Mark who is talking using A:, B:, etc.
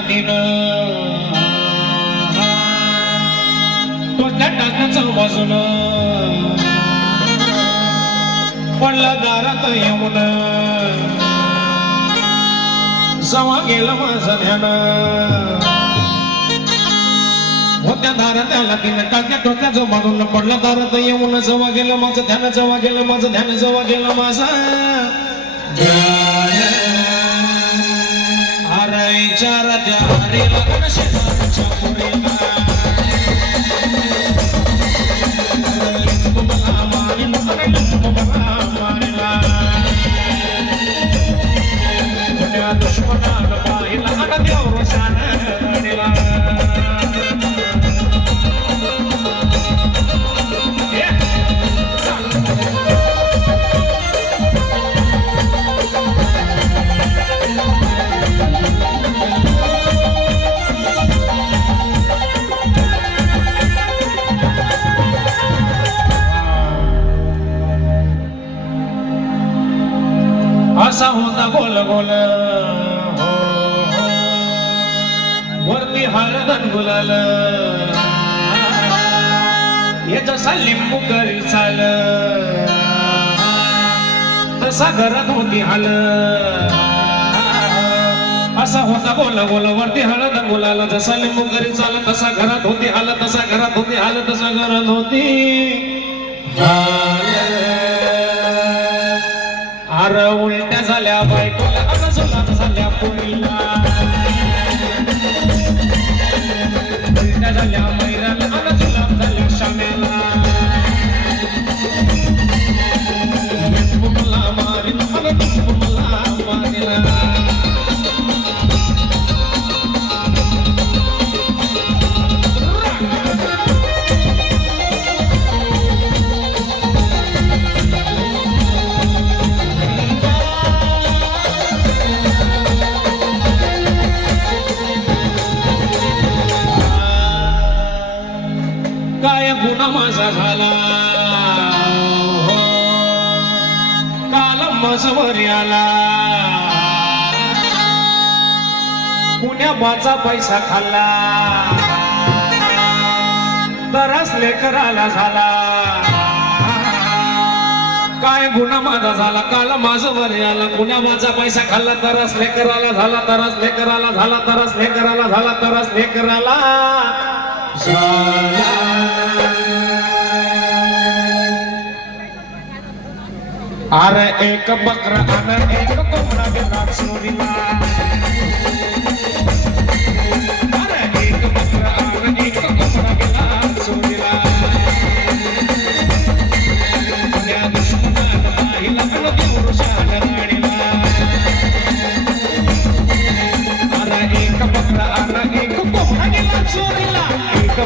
A: दिना कोणत्या टाकाचा वाजून पडला दारात येऊन. जवा गेलं माझं ध्यान. होत्या दारात आला तिनं टाक्या टोक्या जो मारून पडला दारात येऊन. जवा गेलं माझं ध्यान जवा गेलं माझं ध्यान जवा गेलं माझं ইচারা জারি রাখবে সে असा होता गोल गोल. हो. वरती हळदन गुलाल. हे जसा लिंबू करी चाल तसा घरात होती हाल. असा होता गोल गोल. वरती हळद गुलाल. जसा लिंबू करी चाल तसा घरात होती हाल. तसा घरात होती हाल तसा घरात होती. हाल अर उलट्या झाल्या बायकोला अगं झाल्या पोरीला. उलट्या झाल्या गुन्हा माझा झाला. हो. काल मजवर आला. पुण्या बाचा पैसा खाल्ला. तरच लेकराला झाला. काय गुन्हा माझा झाला? काल माझं वर आला. पुण्या माझा पैसा खाल्ला. तरच लेकराला झाला. तरच लेकराला झाला. तरच लेकराला झाला. तरच लेकराला आर एक बकर आणि एक कोंबडा गेला चोरीला अरे एक बकर आणि एक कोंबडा गेला चोरीला दुश्मनाला पाहिला राणीला. एक बकरा एक कोंबडा गेला चोरीला एक